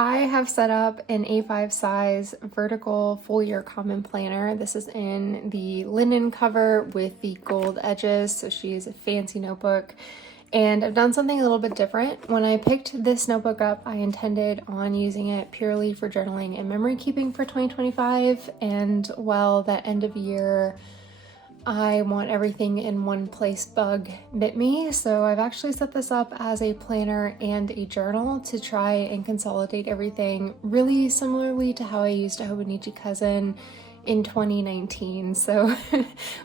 I have set up an A5 size vertical full year common planner. This is in the linen cover with the gold edges, so she is a fancy notebook. And I've done something a little bit different. When I picked this notebook up, I intended on using it purely for journaling and memory keeping for 2025. And well, that end of year, I want everything in one place bug bit me. So I've actually set this up as a planner and a journal to try and consolidate everything really similarly to how I used a Hobonichi cousin in 2019. So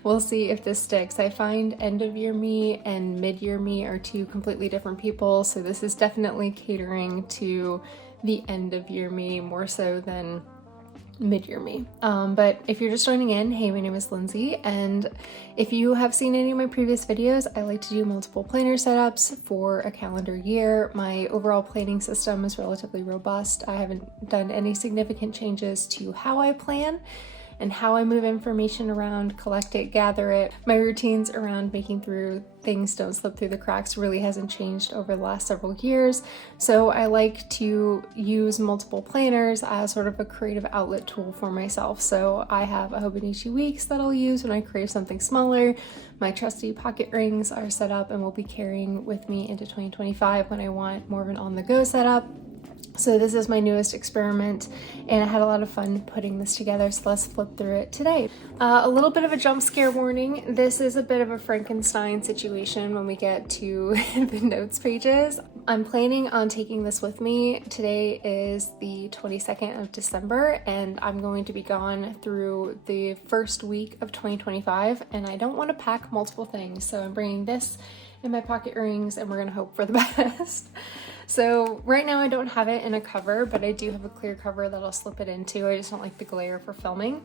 we'll see if this sticks. I find end of year me and mid year me are two completely different people. So this is definitely catering to the end of year me more so than mid-year me. But if you're just joining in, hey, my name is Lindsey, and if you have seen any of my previous videos, I like to do multiple planner setups for a calendar year. My overall planning system is relatively robust. I haven't done any significant changes to how I plan and how I move information around, collect it, gather it. My routines around making through things don't slip through the cracks really hasn't changed over the last several years. So I like to use multiple planners as sort of a creative outlet tool for myself. So I have a Hobonichiweeks that I'll use when I crave something smaller. My trusty pocket rings are set up and will be carrying with me into 2025 when I want more of an on-the-go setup. So this is my newest experiment and I had a lot of fun putting this together, so let's flip through it today. A little bit of a jump scare warning. This is a bit of a Frankenstein situation when we get to the notes pages. I'm planning on taking this with me. Today is the 22nd of December and I'm going to be gone through the first week of 2025 and I don't want to pack multiple things. So I'm bringing this in my pocket rings and we're gonna hope for the best. So right now I don't have it in a cover, but I do have a clear cover that I'll slip it into. I just don't like the glare for filming.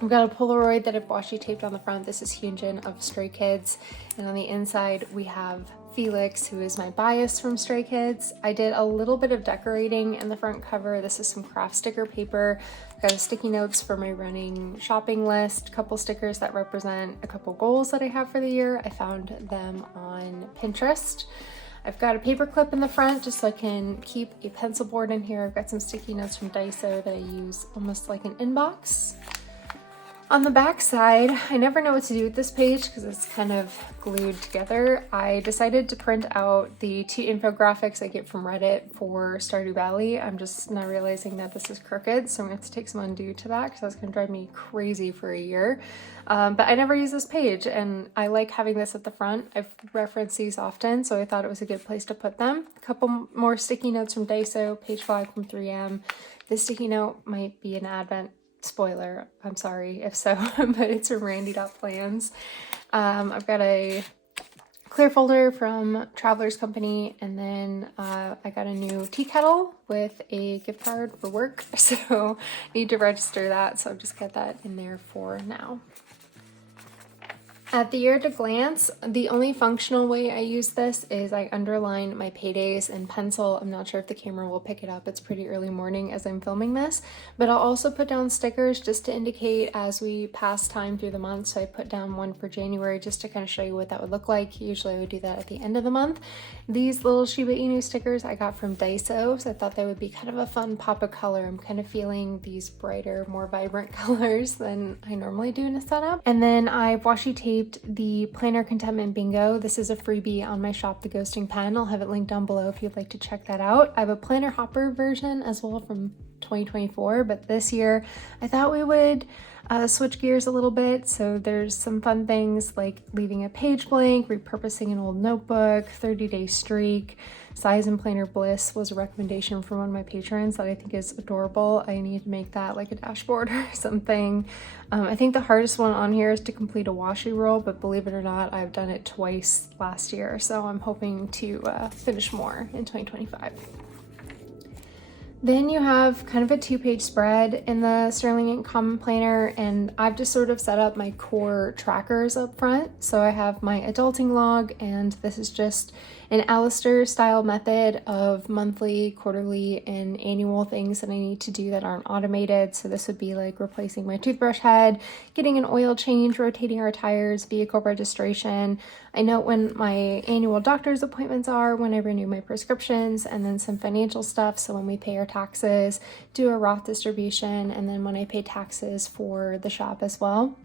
I've got a Polaroid that I've washi taped on the front. This is Hyunjin of Stray Kids. And on the inside we have Felix, who is my bias from Stray Kids. I did a little bit of decorating in the front cover. This is some craft sticker paper. I've got a sticky notes for my running shopping list, a couple stickers that represent a couple goals that I have for the year. I found them on Pinterest. I've got a paper clip in the front just so I can keep a pencil board in here. I've got some sticky notes from Daiso that I use almost like an inbox. On the back side, I never know what to do with this page because it's kind of glued together. I decided to print out the two infographics I get from Reddit for Stardew Valley. I'm just now realizing that this is crooked, so I'm going to have to take some undo to that because that's going to drive me crazy for a year. But I never use this page and I like having this at the front. I've referenced these often, so I thought it was a good place to put them. A couple more sticky notes from Daiso, page 5 from 3M. This sticky note might be an advent spoiler, I'm sorry if so, but it's from Randy.plans. I've got a clear folder from Traveler's Company, and then I got a new tea kettle with a gift card for work, so need to register that, so I'll just get that in there for now. At the year at a glance, the only functional way I use this is I underline my paydays in pencil. I'm not sure if the camera will pick it up. It's pretty early morning as I'm filming this, but I'll also put down stickers just to indicate as we pass time through the month. So I put down one for January just to kind of show you what that would look like. Usually I would do that at the end of the month. These little Shiba Inu stickers I got from Daiso, so I thought they would be kind of a fun pop of color. I'm kind of feeling these brighter, more vibrant colors than I normally do in a setup. And then I've washi taped the Planner Contentment Bingo. This is a freebie on my shop, The Ghosting Pen. I'll have it linked down below if you'd like to check that out. I have a planner hopper version as well from 2024, but this year I thought we would switch gears a little bit. So there's some fun things like leaving a page blank, repurposing an old notebook, 30-day streak. Size and Planner Bliss was a recommendation from one of my patrons that I think is adorable. I need to make that like a dashboard or something. I think the hardest one on here is to complete a washi roll, but believe it or not, I've done it twice last year, so I'm hoping to finish more in 2025. Then you have kind of a two-page spread in the SterlingInk Common Planner, and I've just sort of set up my core trackers up front. So I have my adulting log, and this is just an Alistair style method of monthly, quarterly, and annual things that I need to do that aren't automated. So this would be like replacing my toothbrush head, getting an oil change, rotating our tires, vehicle registration. I note when my annual doctor's appointments are, when I renew my prescriptions, and then some financial stuff. So when we pay our taxes, do a Roth distribution, and then when I pay taxes for the shop as well.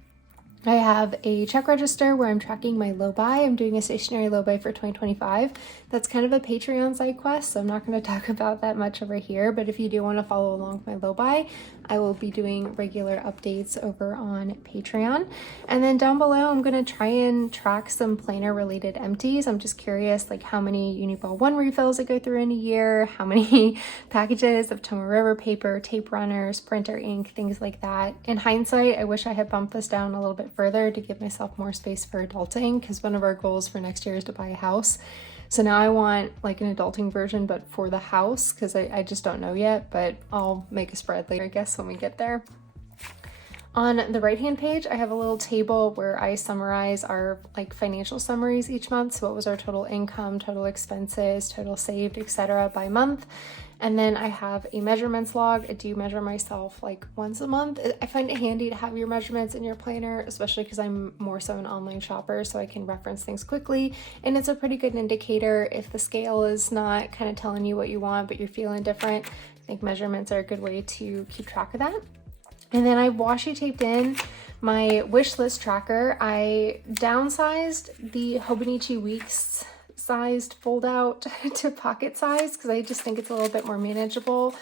I have a check register where I'm tracking my low buy. I'm doing a stationary low buy for 2025. That's kind of a Patreon side quest, so I'm not going to talk about that much over here, but if you do want to follow along with my low buy, I will be doing regular updates over on Patreon. And then down below, I'm going to try and track some planner related empties. I'm just curious like how many Uniball 1 refills I go through in a year, how many packages of Tomow River paper, tape runners, printer ink, things like that. In hindsight, I wish I had bumped this down a little bit further to give myself more space for adulting, because one of our goals for next year is to buy a house. So now I want like an adulting version, but for the house, because I just don't know yet, but I'll make a spread later, I guess, when we get there. On the right-hand page, I have a little table where I summarize our like financial summaries each month. So what was our total income, total expenses, total saved, etc. by month. And then I have a measurements log. I do measure myself like once a month. I find it handy to have your measurements in your planner, especially because I'm more so an online shopper, so I can reference things quickly. And it's a pretty good indicator if the scale is not kind of telling you what you want, but you're feeling different. I think measurements are a good way to keep track of that. And then I washi taped in my wish list tracker. I downsized the Hobonichiweeks sized fold out to pocket size because I just think it's a little bit more manageable.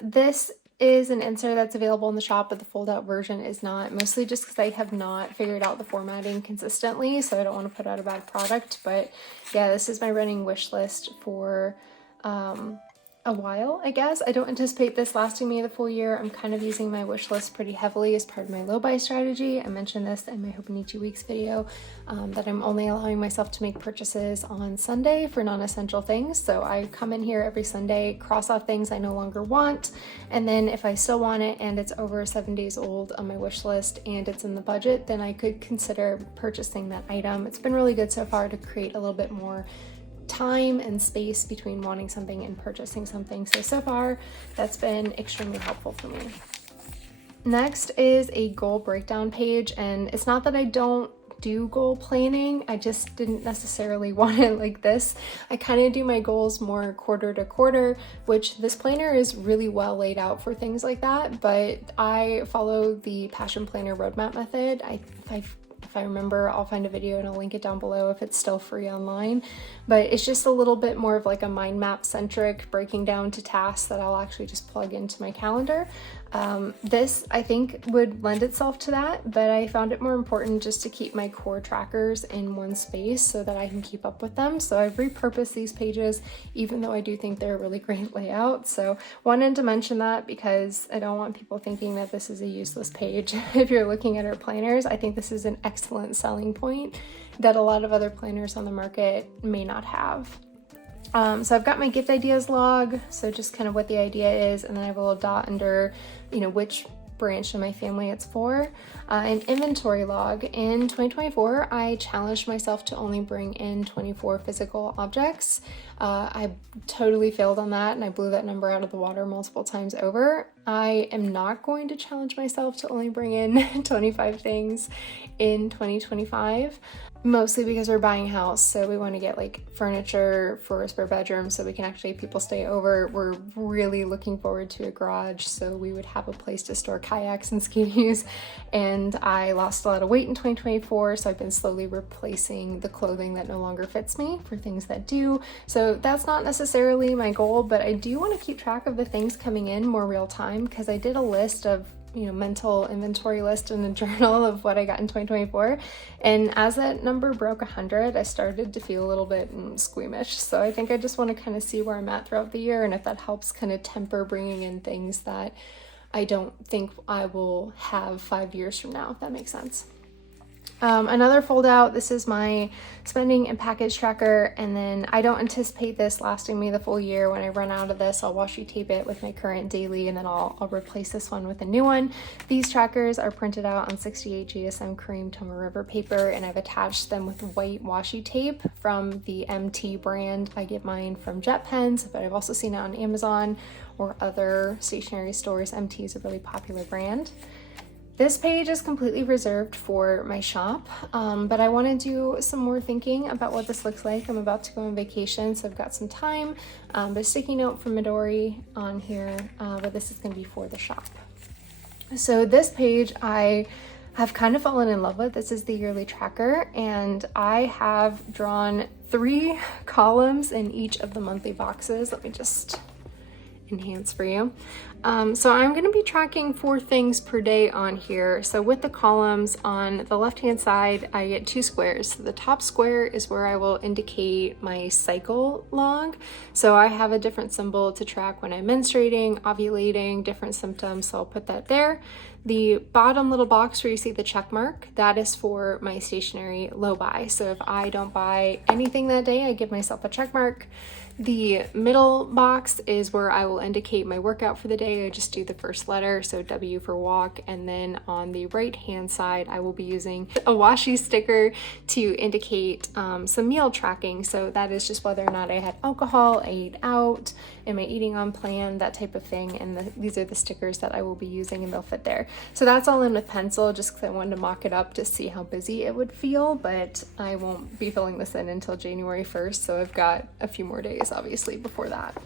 This is an insert that's available in the shop, but the fold out version is not, mostly just because I have not figured out the formatting consistently, so I don't want to put out a bad product. But yeah, this is my running wish list for a while, I guess. I don't anticipate this lasting me the full year. I'm kind of using my wish list pretty heavily as part of my low buy strategy. I mentioned this in my Hobonichiweeks video, that I'm only allowing myself to make purchases on Sunday for non-essential things. So I come in here every Sunday, cross off things I no longer want, and then if I still want it and it's over 7 days old on my wish list and it's in the budget, then I could consider purchasing that item. It's been really good so far to create a little bit more time and space between wanting something and purchasing something. So far, that's been extremely helpful for me. Next is a goal breakdown page, and it's not that I don't do goal planning, I just didn't necessarily want it like this. I kind of do my goals more quarter to quarter, which this planner is really well laid out for things like that, but I follow the Passion Planner roadmap method. If I remember, I'll find a video and I'll link it down below if it's still free online. But it's just a little bit more of like a mind map centric, breaking down to tasks that I'll actually just plug into my calendar. This I think would lend itself to that, but I found it more important just to keep my core trackers in one space so that I can keep up with them. So I've repurposed these pages, even though I do think they're a really great layout. So wanted to mention that because I don't want people thinking that this is a useless page. If you're looking at our planners, I think this is an excellent selling point that a lot of other planners on the market may not have. So I've got my gift ideas log, so just kind of what the idea is, and then I have a little dot under, which branch in my family it's for. An inventory log. In 2024, I challenged myself to only bring in 24 physical objects. I totally failed on that, and I blew that number out of the water multiple times over. I am not going to challenge myself to only bring in 25 things in 2025. Mostly because we're buying a house, so we want to get like furniture for a spare bedroom so we can actually have people stay over. We're really looking forward to a garage so we would have a place to store kayaks and skis. And I lost a lot of weight in 2024, so I've been slowly replacing the clothing that no longer fits me for things that do. So that's not necessarily my goal, but I do want to keep track of the things coming in more real time, because I did a list of mental inventory list in a journal of what I got in 2024. And as that number broke 100, I started to feel a little bit squeamish. So I think I just want to kind of see where I'm at throughout the year, and if that helps kind of temper bringing in things that I don't think I will have 5 years from now, if that makes sense. Another fold out, this is my spending and package tracker, and then I don't anticipate this lasting me the full year. When I run out of this, I'll washi tape it with my current daily, and then I'll replace this one with a new one. These trackers are printed out on 68 GSM cream Tomow River paper, and I've attached them with white washi tape from the MT brand. I get mine from JetPens, but I've also seen it on Amazon or other stationery stores. MT is a really popular brand. This page is completely reserved for my shop, but I want to do some more thinking about what this looks like. I'm about to go on vacation, so I've got some time. But sticky note from Midori on here, but this is going to be for the shop. So this page I have kind of fallen in love with. This is the yearly tracker, and I have drawn 3 columns in each of the monthly boxes. Let me just enhance for you. So I'm going to be tracking 4 things per day on here. So with the columns on the left hand side, I get 2 squares. So the top square is where I will indicate my cycle log. So I have a different symbol to track when I'm menstruating, ovulating, different symptoms, so I'll put that there. The bottom little box where you see the check mark, that is for my stationery low buy. So if I don't buy anything that day, I give myself a check mark. The middle box is where I will indicate my workout for the day. I just do the first letter, so W for walk, and then on the right hand side I will be using a washi sticker to indicate some meal tracking. So that is just whether or not I had alcohol, I ate out, am I eating on plan, that type of thing. And these are the stickers that I will be using, and they'll fit there. So that's all in with pencil, just because I wanted to mock it up to see how busy it would feel, but I won't be filling this in until January 1st, so I've got a few more days obviously before that.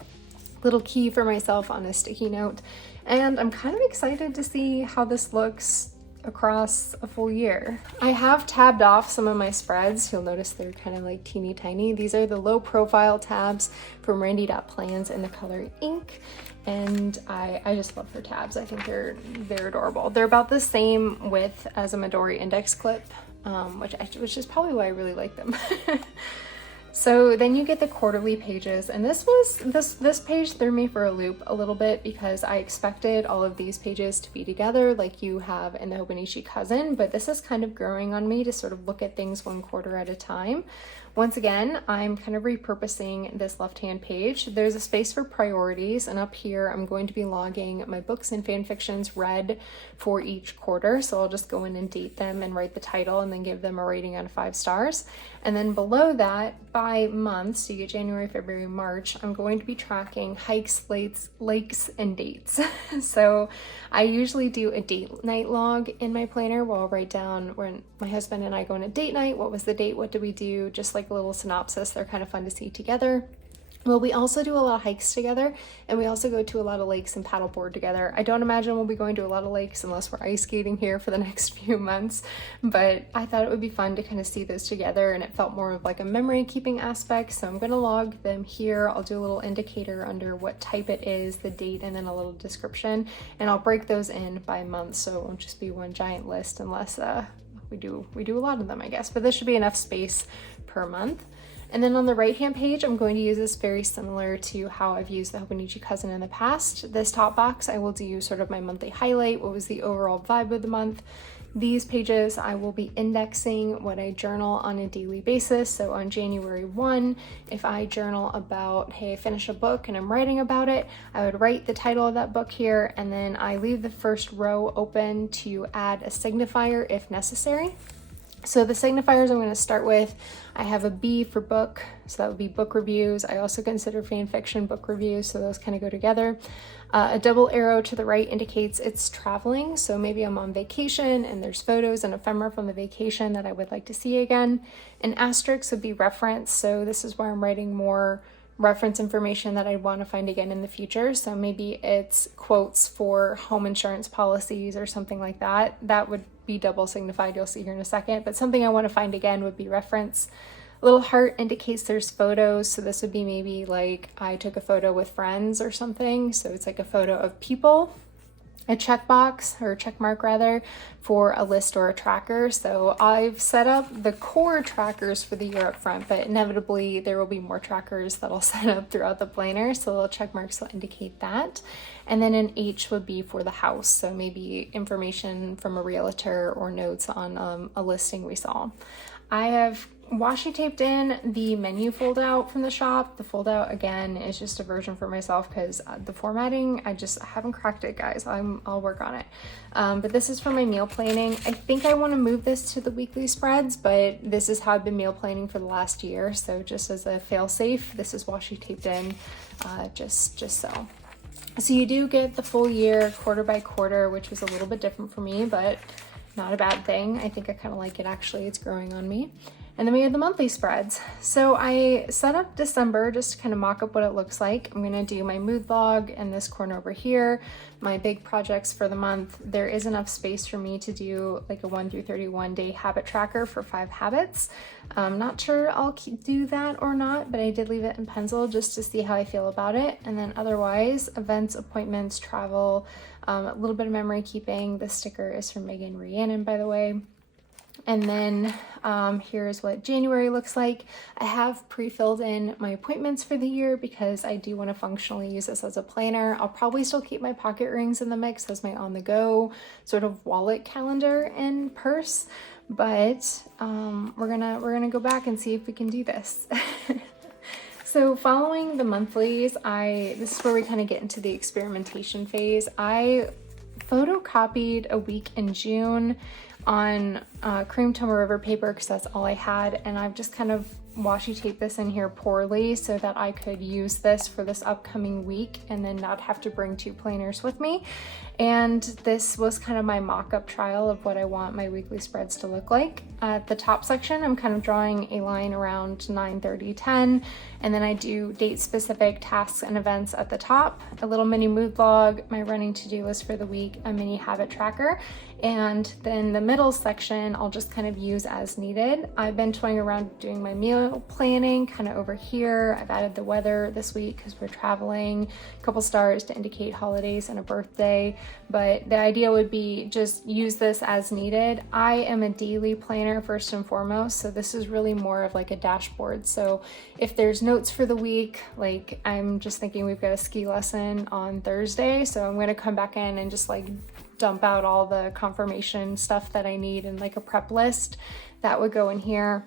Little key for myself on a sticky note, and I'm kind of excited to see how this looks across a full year. I have tabbed off some of my spreads. You'll notice they're kind of like teeny tiny. These are the low profile tabs from Randy.plans in the color ink, and I just love her tabs. I think they're adorable. They're about the same width as a Midori index clip, which is probably why I really like them. So then you get the quarterly pages, and this page threw me for a loop a little bit because I expected all of these pages to be together like you have in the Hobonichi Cousin, but this is kind of growing on me to sort of look at things 1 quarter at a time. Once again, I'm kind of repurposing this left-hand page. There's a space for priorities, and up here I'm going to be logging my books and fan fictions read for each quarter. So I'll just go in and date them and write the title and then give them a rating out of 5 stars. And then below that, by month, so you get January, February, March, I'm going to be tracking hikes, lakes, and dates. So I usually do a date night log in my planner where I'll write down when my husband and I go on a date night, what was the date, what did we do, just like a little synopsis. They're kind of fun to see together. Well, we also do a lot of hikes together, and we also go to a lot of lakes and paddleboard together. I don't imagine we'll be going to a lot of lakes unless we're ice skating here for the next few months, but I thought it would be fun to kind of see those together, and it felt more of like a memory keeping aspect. So I'm going to log them here. I'll do a little indicator under what type it is, the date, and then a little description, and I'll break those in by month, so it won't just be one giant list unless we do a lot of them, I guess, but this should be enough space per month. And then on the right hand page, I'm going to use this very similar to how I've used the Hobonichi Cousin in the past. This top box, I will do sort of my monthly highlight, what was the overall vibe of the month. These pages, I will be indexing what I journal on a daily basis. So on January 1, if I journal about, hey, I finished a book and I'm writing about it, I would write the title of that book here, and then I leave the first row open to add a signifier if necessary. So the signifiers I'm going to start with, I have a B for book, so that would be book reviews. I also consider fan fiction book reviews, so those kind of go together. A double arrow to the right indicates it's traveling, so maybe I'm on vacation and there's photos and ephemera from the vacation that I would like to see again. An asterisk would be reference, so this is where I'm writing more reference information that I want to find again in the future. So maybe it's quotes for home insurance policies or something like that. That would be double signified, you'll see here in a second, but something I want to find again would be reference. A little heart indicates there's photos, so this would be maybe like I took a photo with friends or something, so it's like a photo of people. a checkbox or check mark rather for a list or a tracker. So I've set up the core trackers for the year up front, but inevitably there will be more trackers that I'll set up throughout the planner. So little check marks will indicate that. And then an H would be for the house. So maybe information from a realtor or notes on a listing we saw. I have washi taped in the menu fold out from the shop. The fold out again is just a version for myself because the formatting, I haven't cracked it, guys. I'll work on it. But this is for my meal planning. I think I want to move this to the weekly spreads, but this is how I've been meal planning for the last year. So just as a fail safe, this is washi taped in, just so. So you do get the full year quarter by quarter, which was a little bit different for me, but not a bad thing. I think I kind of like it actually. It's growing on me. And then we have the monthly spreads. So I set up December just to kind of mock up what it looks like. I'm gonna do my mood log in this corner over here, my big projects for the month. There is enough space for me to do like a 1 through 31 day habit tracker for 5 habits. I'm not sure I'll do that or not, but I did leave it in pencil just to see how I feel about it. And then otherwise, events, appointments, travel, a little bit of memory keeping. This sticker is from Megan Rhiannon, by the way. And then here's what January looks like. I have pre-filled in my appointments for the year because I do want to functionally use this as a planner. I'll probably still keep my pocket rings in the mix as my on-the-go sort of wallet calendar and purse, but we're gonna go back and see if we can do this. So following the monthlies, this is where we kind of get into the experimentation phase. I photocopied a week in June on cream Tomow River paper because that's all I had, and I've just kind of washi taped this in here poorly so that I could use this for this upcoming week and then not have to bring 2 planners with me. And this was kind of my mock-up trial of what I want my weekly spreads to look like. At the top section, I'm kind of drawing a line around 9:30–10, and then I do date-specific tasks and events at the top, a little mini mood log, my running to-do list for the week, a mini habit tracker, and then the middle section I'll just kind of use as needed. I've been toying around doing my meal planning kind of over here. I've added the weather this week because we're traveling, a couple stars to indicate holidays and a birthday, but the idea would be just use this as needed. I am a daily planner first and foremost, so this is really more of like a dashboard. So if there's notes for the week, like I'm just thinking we've got a ski lesson on Thursday, so I'm gonna come back in and just like dump out all the confirmation stuff that I need and like a prep list that would go in here.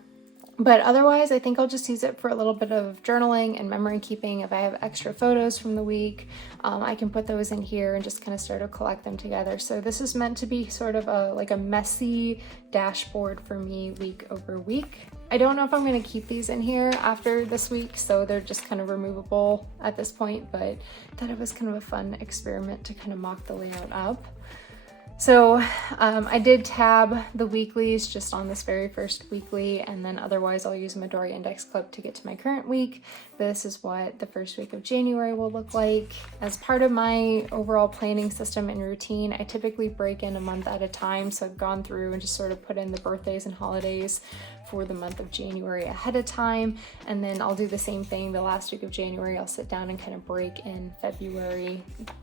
But otherwise, I think I'll just use it for a little bit of journaling and memory keeping. If I have extra photos from the week, I can put those in here and just kind of start to collect them together. So this is meant to be sort of a messy dashboard for me week over week. I don't know if I'm going to keep these in here after this week, so they're just kind of removable at this point, but I thought it was kind of a fun experiment to kind of mock the layout up. So I did tab the weeklies just on this very first weekly, and then otherwise I'll use a Midori index clip to get to my current week. This is what the first week of January will look like. As part of my overall planning system and routine, I typically break in a month at a time. So I've gone through and just sort of put in the birthdays and holidays for the month of January ahead of time. And then I'll do the same thing the last week of January. I'll sit down and kind of break in February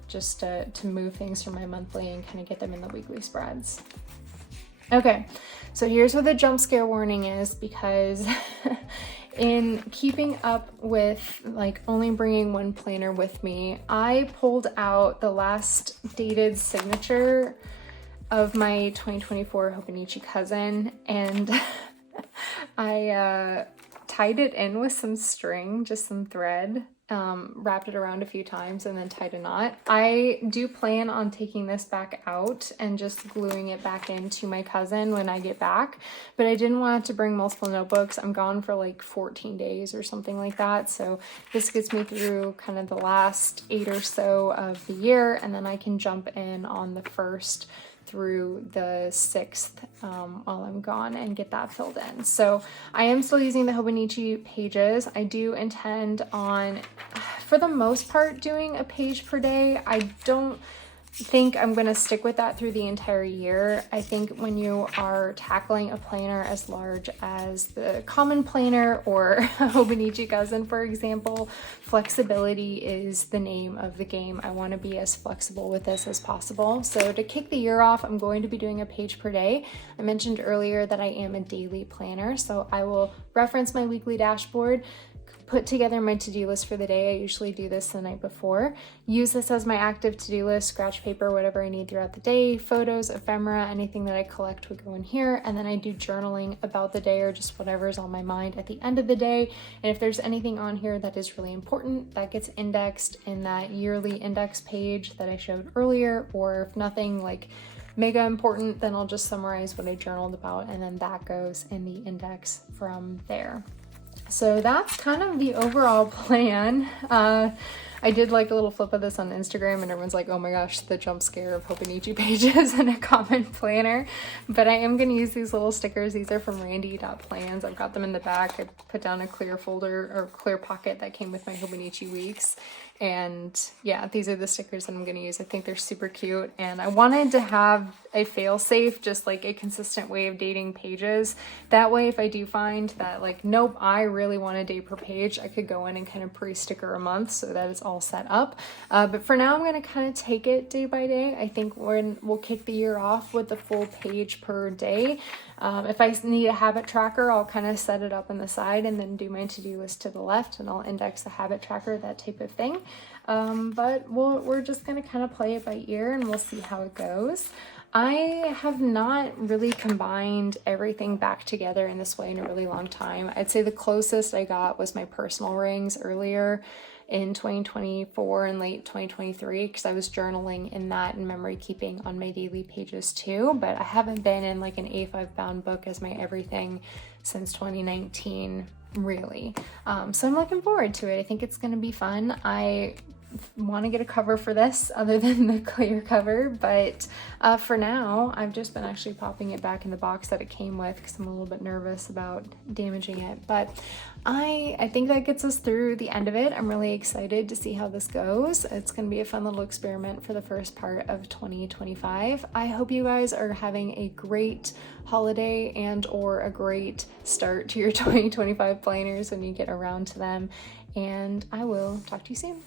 just to move things from my monthly and kind of get them in the weekly spreads. Okay, so here's what the jump scare warning is, because in keeping up with like only bringing one planner with me, I pulled out the last dated signature of my 2024 Hobonichi cousin, and I tied it in with some string, just some thread, wrapped it around a few times and then tied a knot. I do plan on taking this back out and just gluing it back into my cousin when I get back, but I didn't want to bring multiple notebooks. I'm gone for like 14 days or something like that, so this gets me through kind of the last 8 or so of the year, and then I can jump in on the 1st through the 6th while I'm gone and get that filled in. So I am still using the Hobonichi pages. I do intend on, for the most part, doing a page per day. I don't think I'm going to stick with that through the entire year. I think when you are tackling a planner as large as the Common Planner or Hobonichi cousin, for example, flexibility is the name of the game. I want to be as flexible with this as possible. So to kick the year off, I'm going to be doing a page per day. I mentioned earlier that I am a daily planner, so I will reference my weekly dashboard, put together my to-do list for the day. I usually do this the night before. Use this as my active to-do list, scratch paper, whatever I need throughout the day, photos, ephemera, anything that I collect would go in here. And then I do journaling about the day or just whatever's on my mind at the end of the day. And if there's anything on here that is really important, that gets indexed in that yearly index page that I showed earlier. Or if nothing like mega important, then I'll just summarize what I journaled about, and then that goes in the index from there. So that's kind of the overall plan. I did like a little flip of this on Instagram and everyone's like, oh my gosh, the jump scare of Hobonichi pages in a common planner. But I am going to use these little stickers. These are from Randy.plans. I've got them in the back. I put down a clear folder or clear pocket that came with my Hobonichi weeks. And yeah, these are the stickers that I'm going to use. I think they're super cute. And I wanted to have a fail-safe, just like a consistent way of dating pages. That way, if I do find that like, nope, I really want a day per page, I could go in and kind of pre-sticker a month so that it's all set up. But for now, I'm going to kind of take it day by day. I think we'll kick the year off with the full page per day. If I need a habit tracker, I'll kind of set it up on the side and then do my to-do list to the left, and I'll index the habit tracker, that type of thing. But we're just going to kind of play it by ear and we'll see how it goes. I have not really combined everything back together in this way in a really long time. I'd say the closest I got was my personal rings earlier in 2024 and late 2023, because I was journaling in that and memory keeping on my daily pages too, but I haven't been in like an A5 bound book as my everything since 2019 really. So I'm looking forward to it. I think it's going to be fun. I want to get a cover for this other than the clear cover, but for now I've just been actually popping it back in the box that it came with because I'm a little bit nervous about damaging it. But I think that gets us through the end of it. I'm really excited to see how this goes. It's going to be a fun little experiment for the first part of 2025. I hope you guys are having a great holiday and or a great start to your 2025 planners when you get around to them, and I will talk to you soon.